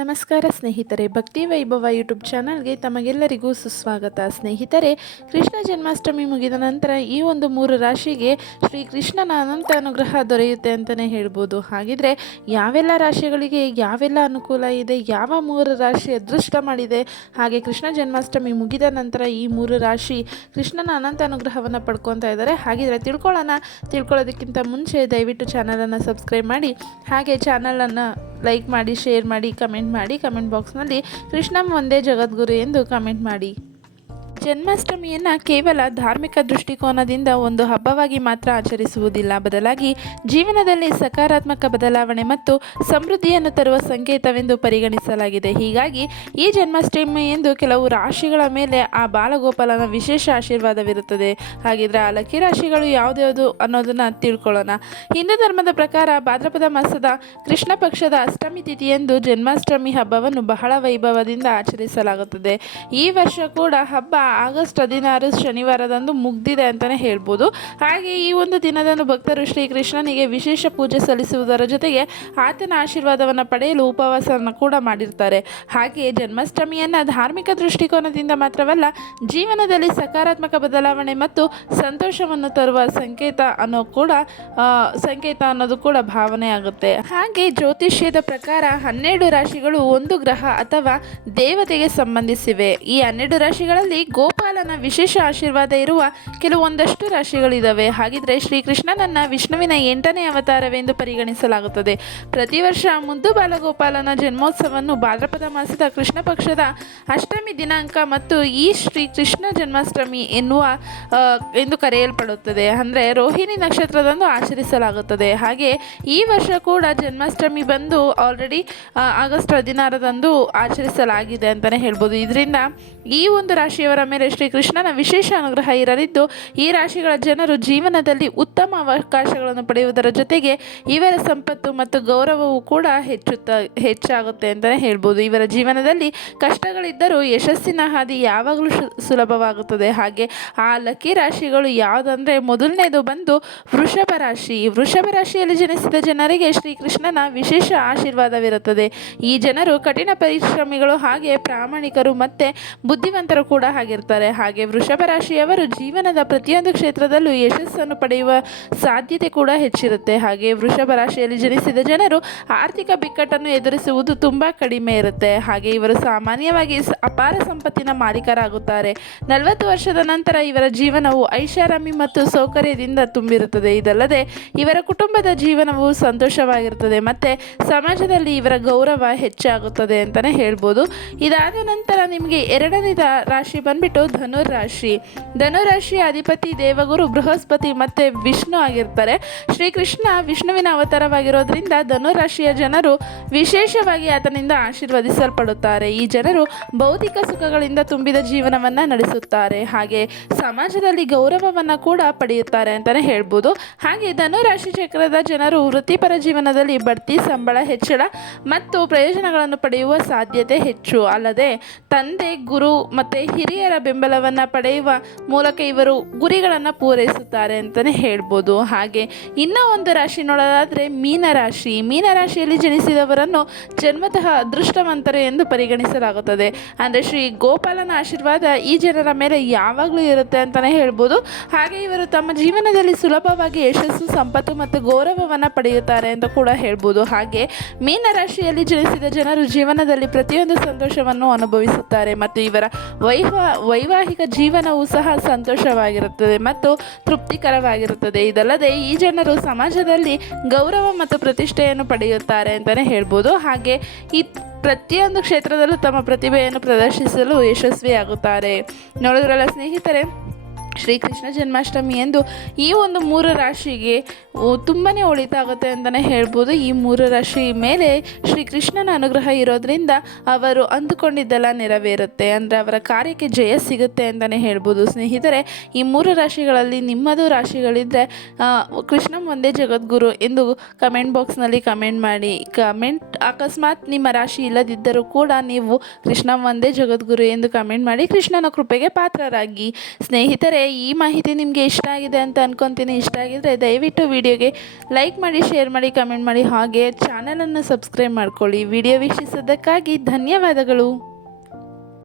ನಮಸ್ಕಾರ ಸ್ನೇಹಿತರೆ, ಭಕ್ತಿ ವೈಭವ ಯೂಟ್ಯೂಬ್ ಚಾನಲ್ಗೆ ತಮಗೆಲ್ಲರಿಗೂ ಸುಸ್ವಾಗತ. ಸ್ನೇಹಿತರೆ, ಕೃಷ್ಣ ಜನ್ಮಾಷ್ಟಮಿ ಮುಗಿದ ನಂತರ ಈ ಒಂದು ಮೂರು ರಾಶಿಗೆ ಶ್ರೀ ಕೃಷ್ಣನ ಅನಂತ ಅನುಗ್ರಹ ದೊರೆಯುತ್ತೆ ಅಂತಲೇ ಹೇಳ್ಬೋದು. ಹಾಗಿದ್ರೆ ಯಾವೆಲ್ಲ ರಾಶಿಗಳಿಗೆ ಯಾವೆಲ್ಲ ಅನುಕೂಲ ಇದೆ, ಯಾವ ಮೂರು ರಾಶಿ ಅದೃಷ್ಟ ಮಾಡಿದೆ, ಹಾಗೆ ಕೃಷ್ಣ ಜನ್ಮಾಷ್ಟಮಿ ಮುಗಿದ ನಂತರ ಈ ಮೂರು ರಾಶಿ ಕೃಷ್ಣನ ಅನಂತ ಅನುಗ್ರಹವನ್ನು ಪಡ್ಕೊತಾ ಇದ್ದಾರೆ. ಹಾಗಿದ್ರೆ ತಿಳ್ಕೊಳ್ಳೋಣ, ತಿಳ್ಕೊಳ್ಳೋದಕ್ಕಿಂತ ಮುಂಚೆ ದಯವಿಟ್ಟು ಚಾನಲನ್ನು ಸಬ್ಸ್ಕ್ರೈಬ್ ಮಾಡಿ, ಹಾಗೆ ಚಾನಲನ್ನು ಲೈಕ್ ಮಾಡಿ ಶೇರ್ ಮಾಡಿ ಕಮೆಂಟ್ ಮಾಡಿ ಕಮೆಂಟ್ ಬಾಕ್ಸ್ನಲ್ಲಿ ಕೃಷ್ಣಂ ಒಂದೇ ಜಗದ್ಗುರು ಎಂದು ಕಮೆಂಟ್ ಮಾಡಿ. ಜನ್ಮಾಷ್ಟಮಿಯನ್ನು ಕೇವಲ ಧಾರ್ಮಿಕ ದೃಷ್ಟಿಕೋನದಿಂದ ಒಂದು ಹಬ್ಬವಾಗಿ ಮಾತ್ರ ಆಚರಿಸುವುದಿಲ್ಲ. ಬದಲಾಗಿ ಜೀವನದಲ್ಲಿ ಸಕಾರಾತ್ಮಕ ಬದಲಾವಣೆ ಮತ್ತು ಸಮೃದ್ಧಿಯನ್ನು ತರುವ ಸಂಕೇತವೆಂದು ಪರಿಗಣಿಸಲಾಗಿದೆ. ಹೀಗಾಗಿ ಈ ಜನ್ಮಾಷ್ಟಮಿ ಎಂದು ಕೆಲವು ರಾಶಿಗಳ ಮೇಲೆ ಆ ಬಾಲಗೋಪಾಲನ ವಿಶೇಷ ಆಶೀರ್ವಾದವಿರುತ್ತದೆ. ಹಾಗಿದ್ರೆ ಆ ಲಕ್ಕಿ ರಾಶಿಗಳು ಯಾವುದ್ಯಾವುದು ಅನ್ನೋದನ್ನು ತಿಳ್ಕೊಳ್ಳೋಣ. ಹಿಂದೂ ಧರ್ಮದ ಪ್ರಕಾರ ಭಾದ್ರಪದ ಮಾಸದ ಕೃಷ್ಣ ಪಕ್ಷದ ಅಷ್ಟಮಿ ತಿಥಿಯಂದು ಜನ್ಮಾಷ್ಟಮಿ ಹಬ್ಬವನ್ನು ಬಹಳ ವೈಭವದಿಂದ ಆಚರಿಸಲಾಗುತ್ತದೆ. ಈ ವರ್ಷ ಕೂಡ ಹಬ್ಬ ಆಗಸ್ಟ್ ಹದಿನಾರು ಶನಿವಾರದಂದು ಮುಗ್ದಿದೆ ಅಂತಲೇ ಹೇಳ್ಬೋದು. ಹಾಗೆ ಈ ಒಂದು ದಿನದಂದು ಭಕ್ತರು ಶ್ರೀಕೃಷ್ಣನಿಗೆ ವಿಶೇಷ ಪೂಜೆ ಸಲ್ಲಿಸುವುದರ ಜೊತೆಗೆ ಆತನ ಆಶೀರ್ವಾದವನ್ನು ಪಡೆಯಲು ಉಪವಾಸವನ್ನು ಕೂಡ ಮಾಡಿರ್ತಾರೆ. ಹಾಗೆಯೇ ಜನ್ಮಾಷ್ಟಮಿಯನ್ನು ಧಾರ್ಮಿಕ ದೃಷ್ಟಿಕೋನದಿಂದ ಮಾತ್ರವಲ್ಲ, ಜೀವನದಲ್ಲಿ ಸಕಾರಾತ್ಮಕ ಬದಲಾವಣೆ ಮತ್ತು ಸಂತೋಷವನ್ನು ತರುವ ಸಂಕೇತ ಅನ್ನೋ ಕೂಡ ಸಂಕೇತ ಅನ್ನೋದು ಕೂಡ ಭಾವನೆ ಆಗುತ್ತೆ. ಹಾಗೆ ಜ್ಯೋತಿಷ್ಯದ ಪ್ರಕಾರ ಹನ್ನೆರಡು ರಾಶಿಗಳು ಒಂದು ಗ್ರಹ ಅಥವಾ ದೇವತೆಗೆ ಸಂಬಂಧಿಸಿವೆ. ಈ ಹನ್ನೆರಡು ರಾಶಿಗಳಲ್ಲಿ ಗೋಪಾಲನ ವಿಶೇಷ ಆಶೀರ್ವಾದ ಇರುವ ಕೆಲವೊಂದಷ್ಟು ರಾಶಿಗಳಿದ್ದಾವೆ ಹಾಗಿದ್ರೆ ಶ್ರೀಕೃಷ್ಣನನ್ನ ವಿಷ್ಣುವಿನ ಎಂಟನೇ ಅವತಾರವೆಂದು ಪರಿಗಣಿಸಲಾಗುತ್ತದೆ. ಪ್ರತಿ ವರ್ಷ ಮುದ್ದು ಬಾಲಗೋಪಾಲನ ಜನ್ಮೋತ್ಸವವನ್ನು ಭಾದ್ರಪದ ಮಾಸದ ಕೃಷ್ಣ ಪಕ್ಷದ ಅಷ್ಟಮಿ ದಿನಾಂಕ ಮತ್ತು ಈ ಶ್ರೀ ಕೃಷ್ಣ ಜನ್ಮಾಷ್ಟಮಿ ಎನ್ನುವ ಎಂದು ಕರೆಯಲ್ಪಡುತ್ತದೆ. ಅಂದರೆ ರೋಹಿಣಿ ನಕ್ಷತ್ರದಂದು ಆಚರಿಸಲಾಗುತ್ತದೆ. ಹಾಗೆ ಈ ವರ್ಷ ಕೂಡ ಜನ್ಮಾಷ್ಟಮಿ ಬಂದು ಆಲ್ರೆಡಿ ಆಗಸ್ಟ್ ಹದಿನಾರದಂದು ಆಚರಿಸಲಾಗಿದೆ ಅಂತಲೇ ಹೇಳ್ಬೋದು. ಇದರಿಂದ ಈ ಒಂದು ರಾಶಿಯವರ ಮೇಲೆ ಶ್ರೀಕೃಷ್ಣನ ವಿಶೇಷ ಅನುಗ್ರಹ ಇರಲಿದ್ದು, ಈ ರಾಶಿಗಳ ಜನರು ಜೀವನದಲ್ಲಿ ಉತ್ತಮ ಅವಕಾಶಗಳನ್ನು ಪಡೆಯುವುದರ ಜೊತೆಗೆ ಇವರ ಸಂಪತ್ತು ಮತ್ತು ಗೌರವವು ಕೂಡ ಹೆಚ್ಚುತ್ತ, ಹೆಚ್ಚಾಗುತ್ತೆ ಅಂತಲೇ ಹೇಳ್ಬೋದು. ಇವರ ಜೀವನದಲ್ಲಿ ಕಷ್ಟಗಳಿದ್ದರೂ ಯಶಸ್ಸಿನ ಹಾದಿ ಯಾವಾಗಲೂ ಸುಲಭವಾಗುತ್ತದೆ. ಹಾಗೆ ಆ ಲಕ್ಕಿ ರಾಶಿಗಳು ಯಾವುದಂದ್ರೆ ಮೊದಲನೇದು ಬಂದು ವೃಷಭ ರಾಶಿ. ವೃಷಭ ರಾಶಿಯಲ್ಲಿ ಜನಿಸಿದ ಜನರಿಗೆ ಶ್ರೀಕೃಷ್ಣನ ವಿಶೇಷ ಆಶೀರ್ವಾದವಿರುತ್ತದೆ. ಈ ಜನರು ಕಠಿಣ ಪರಿಶ್ರಮಿಗಳು, ಹಾಗೆ ಪ್ರಾಮಾಣಿಕರು ಮತ್ತೆ ಬುದ್ಧಿವಂತರು ಕೂಡ ಆಗಿರ್ತಾರೆ ಹಾಗೆ ವೃಷಭ ರಾಶಿಯವರು ಜೀವನದ ಪ್ರತಿಯೊಂದು ಕ್ಷೇತ್ರದಲ್ಲೂ ಯಶಸ್ಸನ್ನು ಪಡೆಯುವ ಸಾಧ್ಯತೆ ಕೂಡ ಹೆಚ್ಚಿರುತ್ತೆ. ಹಾಗೆ ವೃಷಭ ರಾಶಿಯಲ್ಲಿ ಜನಿಸಿದ ಜನರು ಆರ್ಥಿಕ ಬಿಕ್ಕಟ್ಟನ್ನು ಎದುರಿಸುವುದು ತುಂಬ ಕಡಿಮೆ ಇರುತ್ತೆ. ಹಾಗೆ ಇವರು ಸಾಮಾನ್ಯವಾಗಿ ಅಪಾರ ಸಂಪತ್ತಿನ ಮಾಲೀಕರಾಗುತ್ತಾರೆ. ನಲವತ್ತು ವರ್ಷದ ನಂತರ ಇವರ ಜೀವನವು ಐಷಾರಾಮಿ ಮತ್ತು ಸೌಕರ್ಯದಿಂದ ತುಂಬಿರುತ್ತದೆ. ಇದಲ್ಲದೆ ಇವರ ಕುಟುಂಬದ ಜೀವನವು ಸಂತೋಷವಾಗಿರುತ್ತದೆ. ಮತ್ತು ಸಮಾಜದಲ್ಲಿ ಇವರ ಗೌರವ ಹೆಚ್ಚಾಗುತ್ತದೆ ಅಂತಲೇ ಹೇಳ್ಬೋದು. ಇದಾದ ನಂತರ ನಿಮಗೆ ಎರಡನೇ ರಾಶಿ ಬಂದ್ಬಿಟ್ಟು ಧನುರ್ ರಾಶಿ ಧನುರಾಶಿಯ ಅಧಿಪತಿ ದೇವಗುರು ಬೃಹಸ್ಪತಿ ಮತ್ತು ವಿಷ್ಣು ಆಗಿರ್ತಾರೆ. ಶ್ರೀಕೃಷ್ಣ ವಿಷ್ಣುವಿನ ಅವತಾರವಾಗಿರೋದ್ರಿಂದ ಧನುರಾಶಿಯ ಜನರು ವಿಶೇಷವಾಗಿ ಆತನಿಂದ ಆಶೀರ್ವದಿಸಲ್ಪಡುತ್ತಾರೆ. ಈ ಜನರು ಭೌತಿಕ ಸುಖಗಳಿಂದ ತುಂಬಿದ ಜೀವನವನ್ನು ನಡೆಸುತ್ತಾರೆ. ಹಾಗೆ ಸಮಾಜದಲ್ಲಿ ಗೌರವವನ್ನು ಕೂಡ ಪಡೆಯುತ್ತಾರೆ ಅಂತಲೇ ಹೇಳ್ಬೋದು. ಹಾಗೆ ಧನುರಾಶಿ ಚಕ್ರದ ಜನರು ವೃತ್ತಿಪರ ಜೀವನದಲ್ಲಿ ಬಡ್ತಿ, ಸಂಬಳ, ಹೆಚ್ಚಳ ಮತ್ತು ಪ್ರಯೋಜನಗಳನ್ನು ಪಡೆಯುವ ಸಾಧ್ಯತೆ ಹೆಚ್ಚು. ಅಲ್ಲದೆ ತಂದೆ, ಗುರು ಮತ್ತು ಹಿರಿಯರ ಬೆಂಬಲವನ್ನು ಪಡೆಯುವ ಮೂಲಕ ಇವರು ಗುರಿಗಳನ್ನು ಪೂರೈಸುತ್ತಾರೆ ಅಂತಲೇ ಹೇಳ್ಬೋದು. ಹಾಗೆ ಇನ್ನೂ ಒಂದು ರಾಶಿ ನೋಡೋದಾದರೆ ಮೀನರಾಶಿ. ಮೀನರಾಶಿಯಲ್ಲಿ ಜನಿಸಿದವರನ್ನು ಜನ್ಮತಃ ಅದೃಷ್ಟವಂತರು ಎಂದು ಪರಿಗಣಿಸಲಾಗುತ್ತದೆ. ಅಂದರೆ ಶ್ರೀ ಗೋಪಾಲನ ಆಶೀರ್ವಾದ ಈ ಜನರ ಮೇಲೆ ಯಾವಾಗಲೂ ಇರುತ್ತೆ ಅಂತಲೇ ಹೇಳ್ಬೋದು. ಹಾಗೆ ಇವರು ತಮ್ಮ ಜೀವನದಲ್ಲಿ ಸುಲಭವಾಗಿ ಯಶಸ್ಸು, ಸಂಪತ್ತು ಮತ್ತು ಗೌರವವನ್ನು ಪಡೆಯುತ್ತಾರೆ ಅಂತ ಕೂಡ ಹೇಳ್ಬೋದು. ಹಾಗೆ ಮೀನರಾಶಿಯಲ್ಲಿ ಜನಿಸಿದ ಜನರು ಜೀವನದಲ್ಲಿ ಪ್ರತಿಯೊಂದು ಸಂತೋಷವನ್ನು ಅನುಭವಿಸುತ್ತಾರೆ ಮತ್ತು ಇವರ ವೈವಾ ವೈವಾಹಿಕ ಜೀವನವೂ ಸಹ ಸಂತೋಷವಾಗಿರುತ್ತದೆ ಮತ್ತು ತೃಪ್ತಿಕರವಾಗಿರುತ್ತದೆ. ಇದಲ್ಲದೆ ಈ ಜನರು ಸಮಾಜದಲ್ಲಿ ಗೌರವ ಮತ್ತು ಪ್ರತಿಷ್ಠೆಯನ್ನು ಪಡೆಯುತ್ತಾರೆ ಅಂತಲೇ ಹೇಳ್ಬೋದು. ಹಾಗೆ ಈ ಪ್ರತಿಯೊಂದು ಕ್ಷೇತ್ರದಲ್ಲೂ ತಮ್ಮ ಪ್ರತಿಭೆಯನ್ನು ಪ್ರದರ್ಶಿಸಲು ಯಶಸ್ವಿಯಾಗುತ್ತಾರೆ. ನೋಡಿದ್ರಲ್ಲ ಸ್ನೇಹಿತರೆ ಶ್ರೀಕೃಷ್ಣ ಜನ್ಮಾಷ್ಟಮಿ ಎಂದು ಈ ಒಂದು ಮೂರು ರಾಶಿಗೆ ತುಂಬಾ ಒಳಿತಾಗುತ್ತೆ ಅಂತಲೇ ಹೇಳ್ಬೋದು. ಈ ಮೂರು ರಾಶಿ ಮೇಲೆ ಶ್ರೀಕೃಷ್ಣನ ಅನುಗ್ರಹ ಇರೋದ್ರಿಂದ ಅವರು ಅಂದುಕೊಂಡಿದ್ದೆಲ್ಲ ನೆರವೇರುತ್ತೆ. ಅಂದರೆ ಅವರ ಕಾರ್ಯಕ್ಕೆ ಜಯ ಸಿಗುತ್ತೆ ಅಂತಲೇ ಹೇಳ್ಬೋದು. ಸ್ನೇಹಿತರೆ, ಈ ಮೂರು ರಾಶಿಗಳಲ್ಲಿ ನಿಮ್ಮದು ರಾಶಿಗಳಿದ್ದರೆ ಕೃಷ್ಣ ಒಂದೇ ಜಗದ್ಗುರು ಎಂದು ಕಮೆಂಟ್ ಬಾಕ್ಸ್ನಲ್ಲಿ ಕಮೆಂಟ್ ಮಾಡಿ. ಕಮೆಂಟ್ ಅಕಸ್ಮಾತ್ ನಿಮ್ಮ ರಾಶಿ ಇಲ್ಲದಿದ್ದರೂ ಕೂಡ ನೀವು ಕೃಷ್ಣ ಒಂದೇ ಜಗದ್ಗುರು ಎಂದು ಕಮೆಂಟ್ ಮಾಡಿ ಕೃಷ್ಣನ ಕೃಪೆಗೆ ಪಾತ್ರರಾಗಿ. ಸ್ನೇಹಿತರೆ ಈ ಮಾಹಿತಿ ನಿಮಗೆ ಇಷ್ಟ ಆಗಿದೆ ಅಂತ ಅನ್ಕೊತೀನಿ, ಇಷ್ಟ ಆಗಿದ್ರೆ ದಯವಿಟ್ಟು ವಿಡಿಯೋಗೆ ಲೈಕ್ ಮಾಡಿ ಶೇರ್ ಮಾಡಿ ಕಮೆಂಟ್ ಮಾಡಿ, ಹಾಗೆ ಚಾನಲನ್ನು ಸಬ್ಸ್ಕ್ರೈಬ್ ಮಾಡ್ಕೊಳ್ಳಿ. ವಿಡಿಯೋ ವೀಕ್ಷಿಸೋದಕ್ಕಾಗಿ ಧನ್ಯವಾದಗಳು.